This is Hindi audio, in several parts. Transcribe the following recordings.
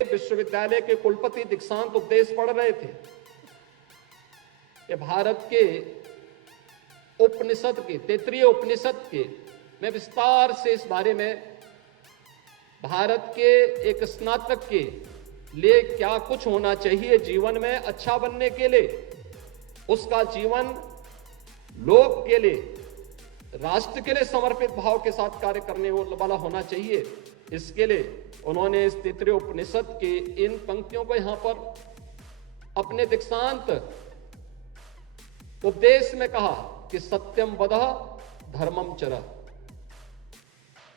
विश्वविद्यालय के कुलपति दीक्षांत उपदेश पढ़ रहे थे कि भारत के उपनिषद के तैत्तिरीय उपनिषद के मैं विस्तार से इस बारे में भारत के एक स्नातक के लिए क्या कुछ होना चाहिए जीवन में अच्छा बनने के लिए, उसका जीवन लोक के लिए, राष्ट्र के लिए समर्पित भाव के साथ कार्य करने वाला होना चाहिए। इसके लिए उन्होंने इस तैत्तिरीय उपनिषद के इन पंक्तियों को यहां पर अपने दीक्षांत उपदेश में कहा कि सत्यम वदः धर्मम चरः,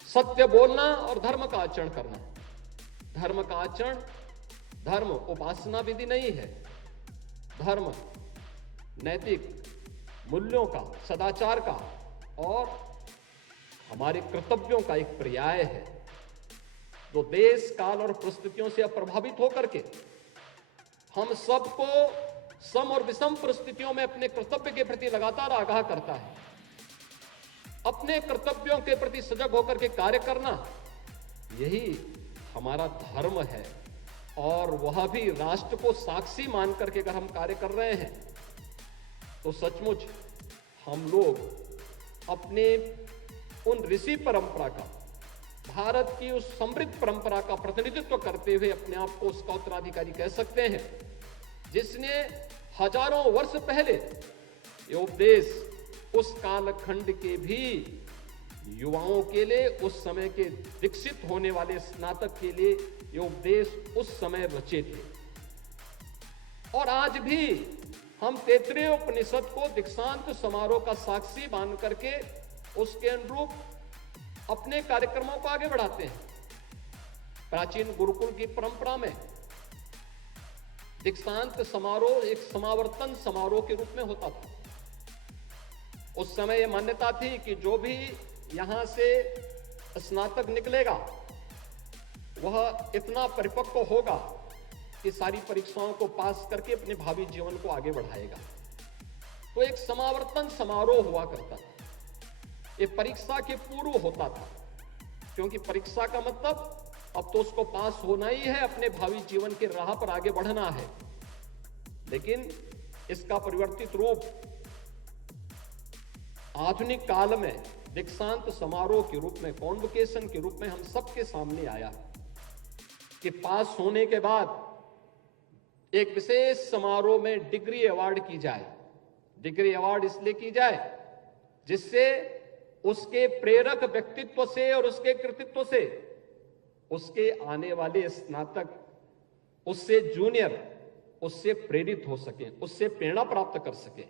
सत्य बोलना और धर्म का आचरण करना। धर्म का आचरण, धर्म उपासना विधि नहीं है, धर्म नैतिक मूल्यों का, सदाचार का और हमारे कर्तव्यों का एक पर्याय है, जो देश काल और परिस्थितियों से प्रभावित होकर के हम सबको सम और विषम परिस्थितियों में अपने कर्तव्य के प्रति लगातार आगाह करता है। अपने कर्तव्यों के प्रति सजग होकर के कार्य करना, यही हमारा धर्म है। और वह भी राष्ट्र को साक्षी मान करके अगर हम कार्य कर रहे हैं तो सचमुच हम लोग अपने उन ऋषि परंपरा का, भारत की उस समृद्ध परंपरा का प्रतिनिधित्व करते हुए अपने आप को उसका उत्तराधिकारी कह सकते हैं, जिसने हजारों वर्ष पहले ये उपदेश उस कालखंड के भी युवाओं के लिए, उस समय के विकसित होने वाले स्नातक के लिए ये उपदेश उस समय रचे थे। और आज भी हम तैत्तिरीय उपनिषद को दीक्षांत समारोह का साक्षी मान करके उसके अनुरूप अपने कार्यक्रमों को आगे बढ़ाते हैं। प्राचीन गुरुकुल की परंपरा में दीक्षांत समारोह एक समावर्तन समारोह के रूप में होता था। उस समय यह मान्यता थी कि जो भी यहां से स्नातक निकलेगा वह इतना परिपक्व होगा कि सारी परीक्षाओं को पास करके अपने भावी जीवन को आगे बढ़ाएगा। तो एक समावर्तन समारोह हुआ करता था। ये परीक्षा के पूर्व होता था, क्योंकि परीक्षा का मतलब अब तो उसको पास होना ही है, अपने भावी जीवन के राह पर आगे बढ़ना है। लेकिन इसका परिवर्तित रूप आधुनिक काल में दीक्षांत समारोह के रूप में, कॉन्वोकेशन के रूप में हम सबके सामने आया कि पास होने के बाद एक विशेष समारोह में डिग्री अवार्ड की जाए। डिग्री अवार्ड इसलिए की जाए जिससे उसके प्रेरक व्यक्तित्व से और उसके कृतित्व से उसके आने वाले स्नातक उससे जूनियर उससे प्रेरित हो सके, उससे प्रेरणा प्राप्त कर सके।